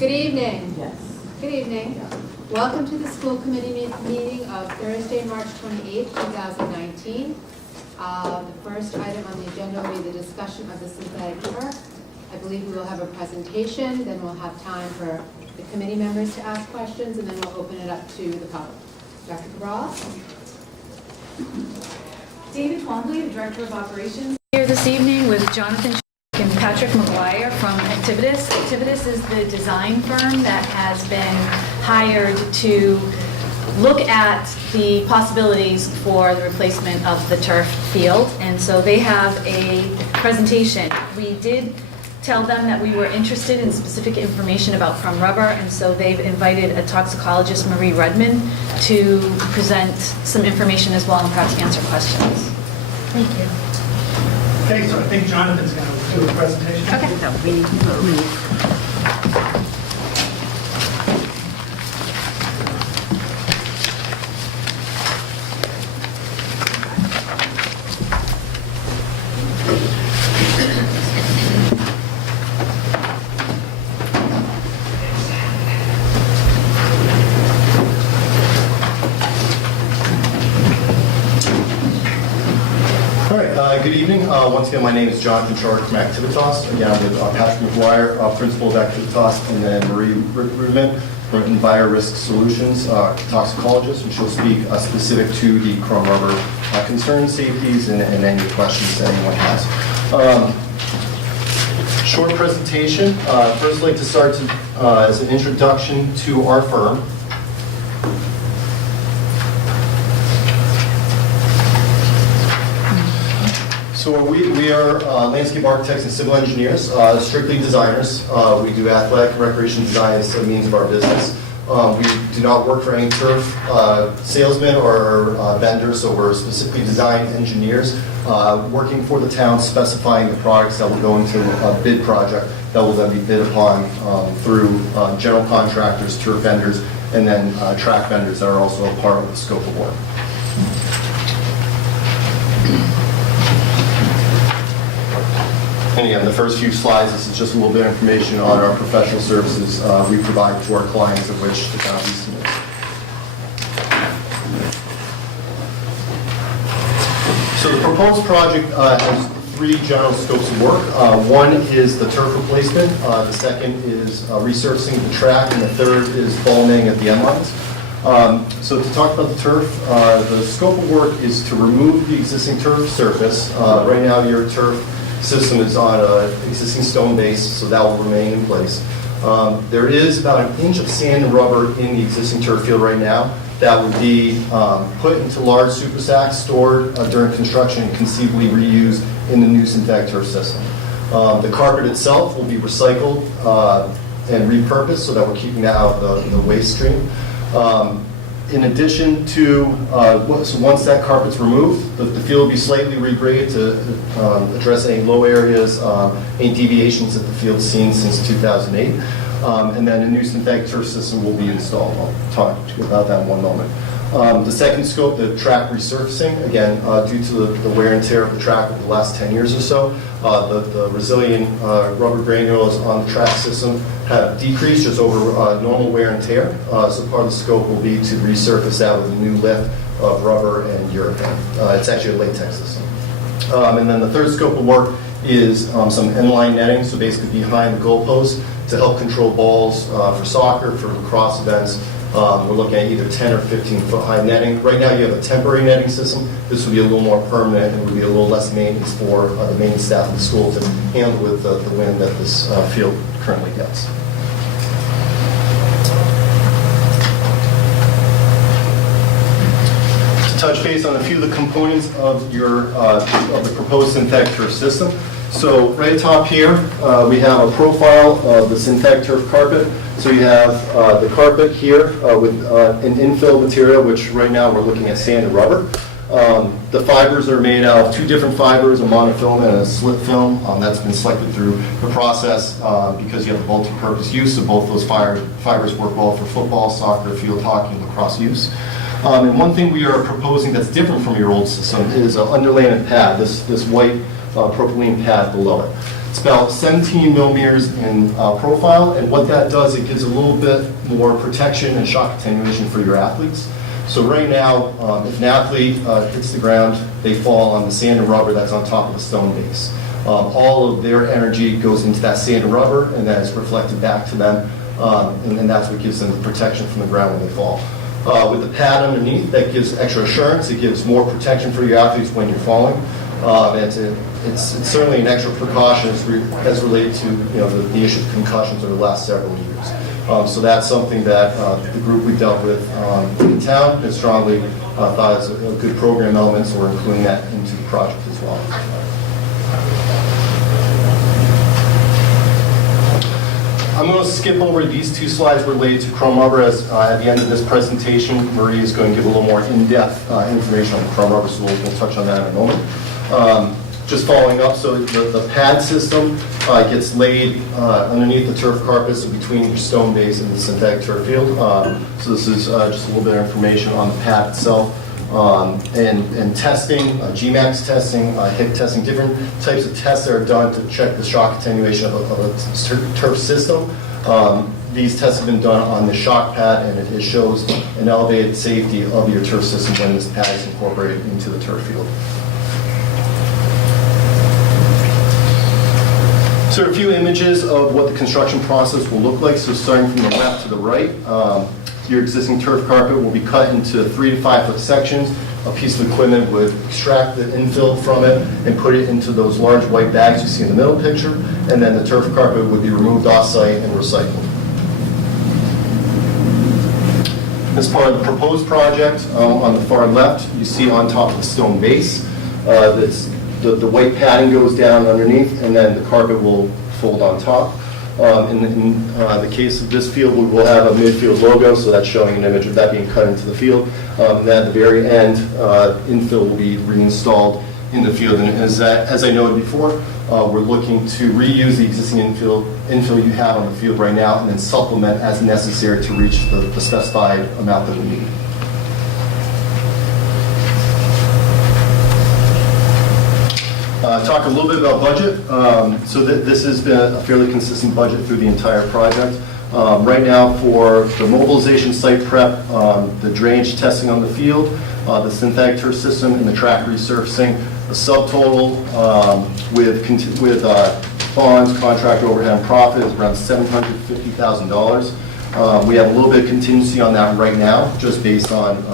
Good evening. Yes. Good evening. Welcome to the school committee meeting of Thursday, March 28, 2019. The first item on the agenda will be the discussion of the synthetic turf. I believe we will have a presentation, then we'll have time for the committee members to ask questions, and then we'll open it up to the public. Dr. Cabral? David Twombly, the Director of Operations, here this evening with Jonathan and Patrick McGuire from Activitas. Activitas is the design firm that has been hired to look at the possibilities for the replacement of the turf field, and so they have a presentation. We did tell them that we were interested in specific information about From Rubber, and so they've invited a toxicologist, Marie Rudman, to present some information as well and perhaps answer questions. Thank you. Okay, so I think Jonathan's going to do a presentation. Okay. No, we need to move. Good evening. Once again, my name is Jonathan Chark from Activitas. Again, with Patrick McGuire, Principal of Activitas, and then Marie Rudman from Enviro Risk Solutions, toxicologist, and she'll speak specific to the chrome rubber concerns, safeties, and any questions that anyone has. Short presentation. First, I'd like to start as an introduction to our firm. So we are landscape architects and civil engineers, strictly designers. We do athletic recreation design as a means of our business. We do not work for any turf salesmen or vendors, so we're specifically design engineers working for the town, specifying the products that will go into a bid project that will then be bid upon through general contractors, turf vendors, and then track vendors that are also a part of the scope of work. And again, the first few slides, this is just a little bit of information on our professional services we provide to our clients, of which the town is. So the proposed project has three general scopes of work. One is the turf replacement, the second is resurfacing the track, and the third is ball netting at the end lines. So to talk about the turf, the scope of work is to remove the existing turf surface. Right now your turf system is on an existing stone base, so that will remain in place. There is about an inch of sand and rubber in the existing turf field right now that would be put into large super sacks, stored during construction, and conceivably reused in the new synthetic turf system. The carpet itself will be recycled and repurposed so that we're keeping that out of the waste stream. In addition to, so once that carpet's removed, the field will be slightly regraded to address any low areas, any deviations that the field's seen since 2008. And then a new synthetic turf system will be installed. I'll talk about that in one moment. The second scope, the track resurfacing, again, due to the wear and tear of the track over the last 10 years or so, the resilient rubber granules on the track system have decreased just over normal wear and tear. So part of the scope will be to resurface that with a new lift of rubber and urethane. It's actually a latex system. And then the third scope of work is some inline netting, so basically behind the goalpost to help control balls for soccer, for lacrosse events. We're looking at either 10 or 15-foot high netting. Right now you have a temporary netting system. This would be a little more permanent and would be a little less maintenance for the maintenance staff of the school to handle with the wind that this field currently gets. To touch base on a few of the components of the proposed synthetic turf system. So right atop here, we have a profile of the synthetic turf carpet. So you have the carpet here with an infill material, which right now we're looking at sand and rubber. The fibers are made out of two different fibers, a monofilament and a slit film. That's been selected through the process because you have a multi-purpose use, so both those fibers work well for football, soccer, field hockey, and lacrosse use. And one thing we are proposing that's different from your old system is an underlayment pad, this white propylene pad below it. It's about 17 millimeters in profile, and what that does, it gives a little bit more protection and shock attenuation for your athletes. So right now, if an athlete hits the ground, they fall on the sand and rubber that's on top of the stone base. All of their energy goes into that sand and rubber, and that is reflected back to them, and that's what gives them the protection from the ground when they fall. With the pad underneath, that gives extra assurance. It gives more protection for your athletes when you're falling. It's certainly an extra precaution as related to the issue of concussions over the last several years. So that's something that the group we dealt with in town has strongly thought is a good program element, so we're including that into the project as well. I'm going to skip over these two slides related to chrome rubber, as at the end of this presentation, Marie is going to give a little more in-depth information on chrome rubber, so we'll touch on that in a moment. Just following up, so the pad system gets laid underneath the turf carpet, so between your stone base and the synthetic turf field. So this is just a little bit of information on the pad itself. And testing, GMAX testing, HIC testing, different types of tests that are done to check the shock attenuation of a turf system. These tests have been done on the shock pad, and it shows an elevated safety of your turf system when this pad is incorporated into the turf field. So a few images of what the construction process will look like. So starting from the left to the right, your existing turf carpet will be cut into 3 to 5 foot sections. A piece of equipment would extract the infill from it and put it into those large white bags you see in the middle picture, and then the turf carpet would be removed off-site and recycled. As part of the proposed project, on the far left, you see on top of the stone base, the white padding goes down underneath, and then the carpet will fold on top. In the case of this field, we will have a midfield logo, so that's showing an image of that being cut into the field. And then at the very end, infill will be reinstalled in the field. And as I noted before, we're looking to reuse the existing infill you have on the field right now, and then supplement as necessary to reach the specified amount that we need. Talk a little bit about budget. So this has been a fairly consistent budget through the entire project. Right now, for the mobilization site prep, the drainage testing on the field, the synthetic turf system, and the track resurfacing, the subtotal with bonds, contract overhead, and profit is around $750,000. We have a little bit of contingency on that right now, just based on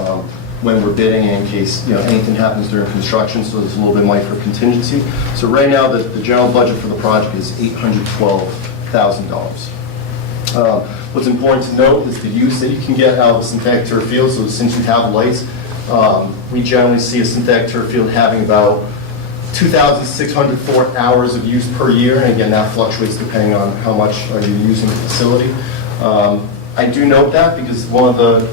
when we're bidding in case anything happens during construction, so there's a little bit of money for contingency. So right now, the general budget for the project is $812,000. What's important to note is the use that you can get out of the synthetic turf field. So since you have lights, we generally see a synthetic turf field having about 2,604 hours of use per year, and again, that fluctuates depending on how much are you using the facility. I do note that because one of the